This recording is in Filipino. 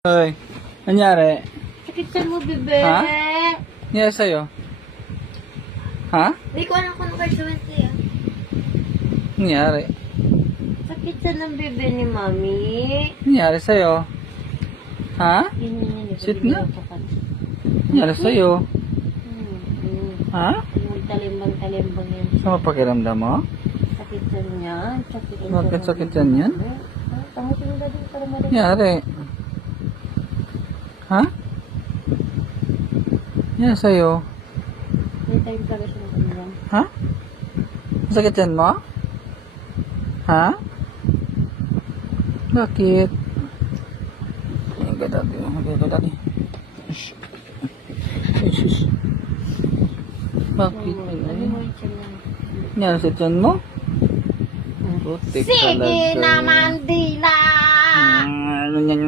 Hoy, nangyari? Sakitan mo, bebe. Ha? Nangyari sa'yo? Ha? Hindi ko alam kung ano kayo suwente ah. Nangyari? Sakitan ng bebe ni mami. Nangyari sa'yo? Ha? Yan. Sit na. Nangyari sa'yo? Ha? Talimbang yan. Sa mapakiramdam mo? Sakitan niya. Bakit sakit yan yan? Tamutin mo din para marinig. Nangyari? Ha? Nangyari sa'yo? May time talaga siya ng kanyang. Ha? Sakit yan mo? Ha? Bakit? Ang ganda dati. Shhh. Shhh. Bakit? Ano mo yung tiyan lang? Nangyari sa tiyan mo? Putik Sige talaga. naman, Dila! Ano yan?